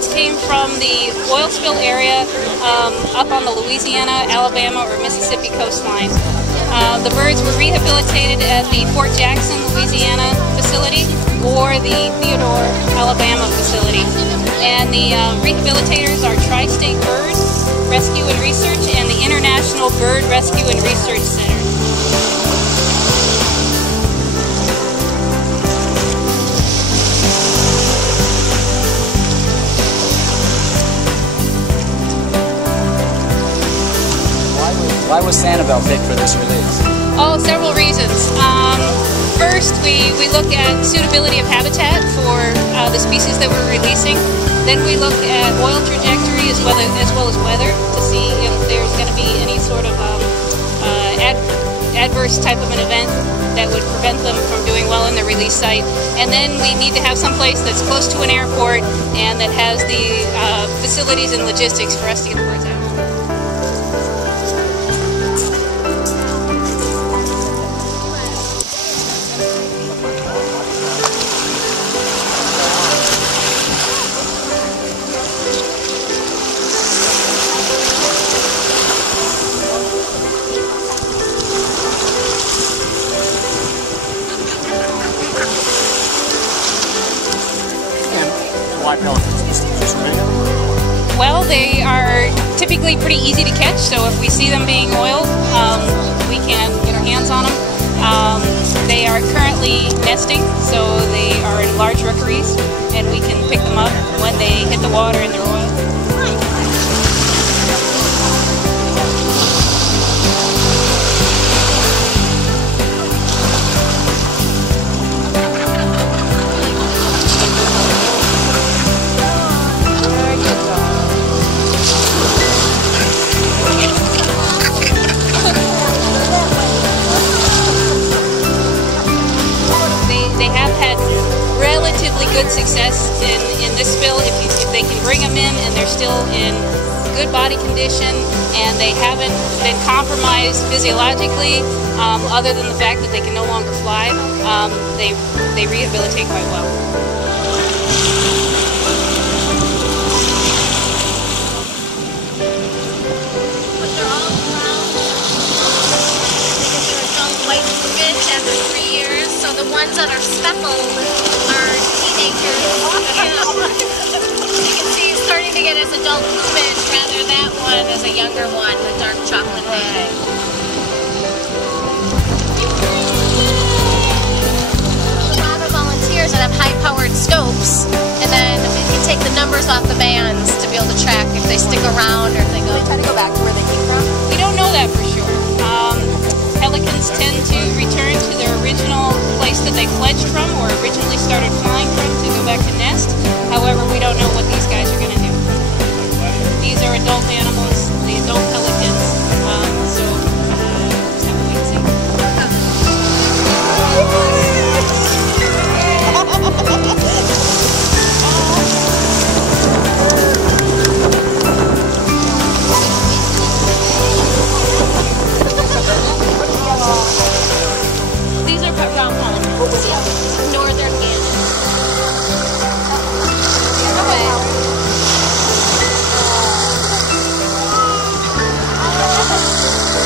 birds came from the oil spill area up on the Louisiana, Alabama, or Mississippi coastline. The birds were rehabilitated at the Fort Jackson, Louisiana facility or the Theodore, Alabama facility. And the rehabilitators are Tri-State Bird Rescue and Research and the International Bird Rescue and Research Center. Why was Sanibel picked for this release? Oh, several reasons. First, we look at suitability of habitat for the species that we're releasing. Then we look at oil trajectory as well as weather to see if there's going to be any sort of adverse type of an event that would prevent them from doing well in the release site. And then we need to have some place that's close to an airport and that has the facilities and logistics for us to get the birds out. Why pelicans? Just radio? Well, they are typically pretty easy to catch, so if we see them being oiled, we can get our hands on them. They are currently nesting, so they are in large rookeries, and we can pick them up when they hit the water and they're oiled. They have had relatively good success in this spill if they can bring them in and they're still in good body condition and they haven't been compromised physiologically, other than the fact that they can no longer fly. They rehabilitate quite well. After 3 years, so the ones that are speckled are teenagers. You can see he's starting to get his adult plumage, rather that one is a younger one, the dark chocolate bag. A lot of volunteers that have high-powered scopes, and then we can take the numbers off the bands to be able to track if they stick around or if they go. They try to go back to where they came from. We don't know that for sure. Pelicans tend to return to their original place that they fledged from or originally started flying from to go back to nest. However, we don't know what these guys are going to do. These are adult animals, the adult pelicans, so just have to wait and see. These are brown pelicans, northern Canada. The other way.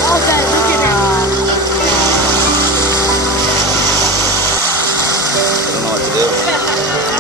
All done. Look at that. I don't know what to do.